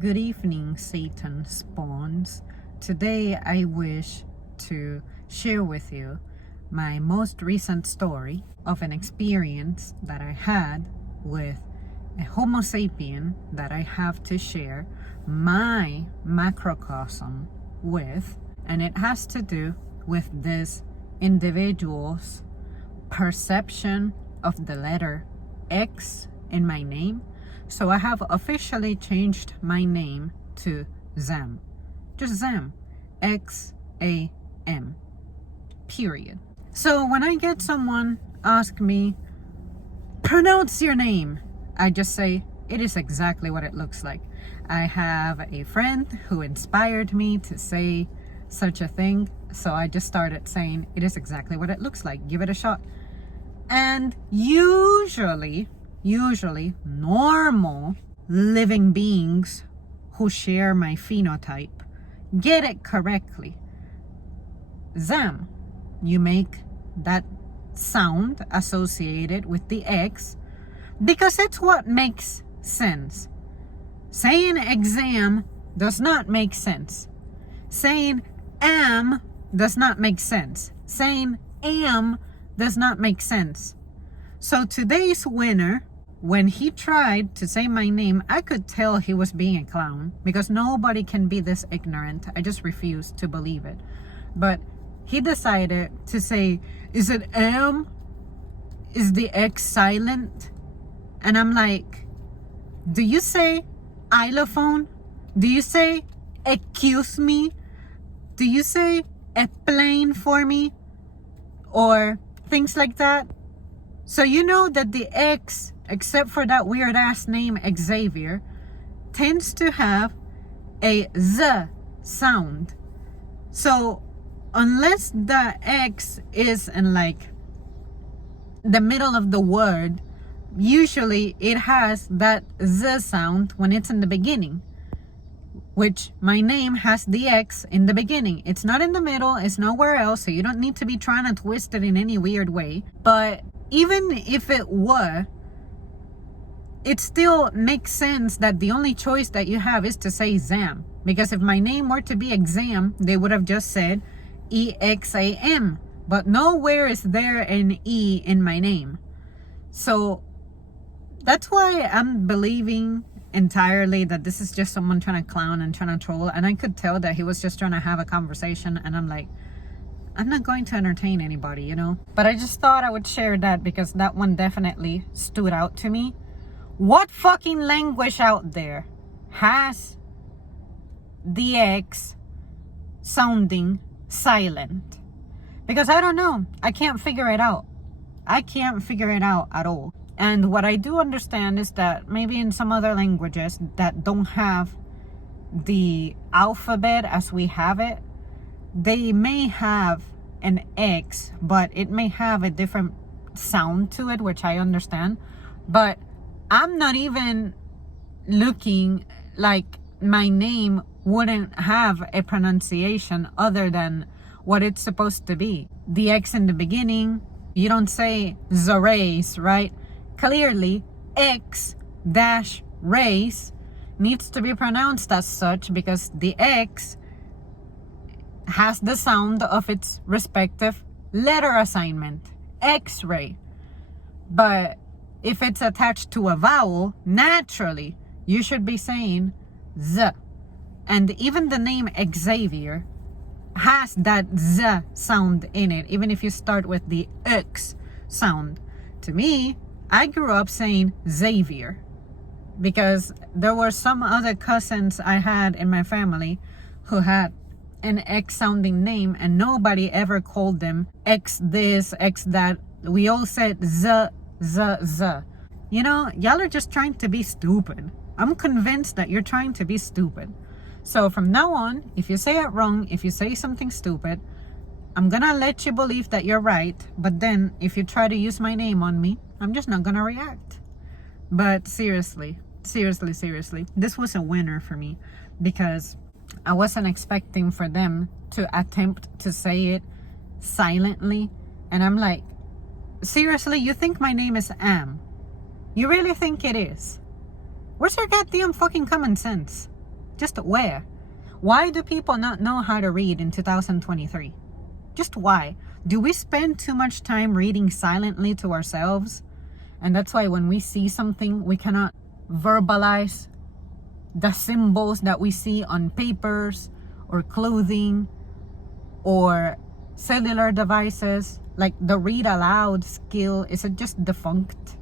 Good evening, Satan spawns. Today I wish to share with you my most recent story of an experience that I had with a Homo sapien that I have to share my macrocosm with, and it has to do with this individual's perception of the letter X in my name. So I have officially changed my name to Zam. Just Zam. X-A-M. Period. So when I get someone ask me, pronounce your name, I just say, it is exactly what it looks like. I have a friend who inspired me to say such a thing. So I just started saying, it is exactly what it looks like. Give it a shot. And usually normal living beings who share my phenotype get it correctly. Zam, you make that sound associated with the X because it's what makes sense. Saying exam does not make sense. Saying am does not make sense. Saying am does not make sense. So today's winner, when he tried to say my name, I could tell he was being a clown because nobody can be this ignorant. I just refuse to believe it. But he decided to say, is it am? Is the X silent? And I'm like, do you say xylophone? Do you say excuse me? Do you say a plane for me? Or things like that? So you know that the X, except for that weird ass name Xavier, tends to have a Z sound. So unless the X is in like the middle of the word, usually it has that Z sound when it's in the beginning, which my name has the X in the beginning. It's not in the middle, it's nowhere else, so you don't need to be trying to twist it in any weird way. But even if it were, it still makes sense that the only choice that you have is to say Zam. Because if my name were to be Exam, they would have just said E-X-A-M. But nowhere is there an E in my name. So that's why I'm believing entirely that this is just someone trying to clown and trying to troll. And I could tell that he was just trying to have a conversation. And I'm like, I'm not going to entertain anybody, you know? But I just thought I would share that because that one definitely stood out to me. What fucking language out there has the X sounding silent? Because I don't know. I can't figure it out. I can't figure it out at all. And what I do understand is that maybe in some other languages that don't have the alphabet as we have it, they may have an X, but it may have a different sound to it, which I understand. But I'm not even looking like my name wouldn't have a pronunciation other than what it's supposed to be. The X in the beginning, you don't say the race, right? Clearly, X-race needs to be pronounced as such because the X has the sound of its respective letter assignment, X-ray. But if it's attached to a vowel, naturally, you should be saying Z. And even the name Xavier has that Z sound in it, even if you start with the X sound. To me, I grew up saying Xavier because there were some other cousins I had in my family who had an X sounding name and nobody ever called them X this, X that. We all said Z. You know, y'all are just trying to be stupid. I'm convinced that you're trying to be stupid. So from now on, if you say it wrong, if you say something stupid, I'm gonna let you believe that you're right. But then if you try to use my name on me, I'm just not gonna react. But seriously, this was a winner for me because I wasn't expecting for them to attempt to say it silently. And I'm like, seriously, you think my name is Am? You really think it is? Where's your goddamn fucking common sense? Just where? Why do people not know how to read in 2023? Just why? Do we spend too much time reading silently to ourselves? And that's why when we see something, we cannot verbalize the symbols that we see on papers or clothing or cellular devices. Like the read aloud skill is just defunct.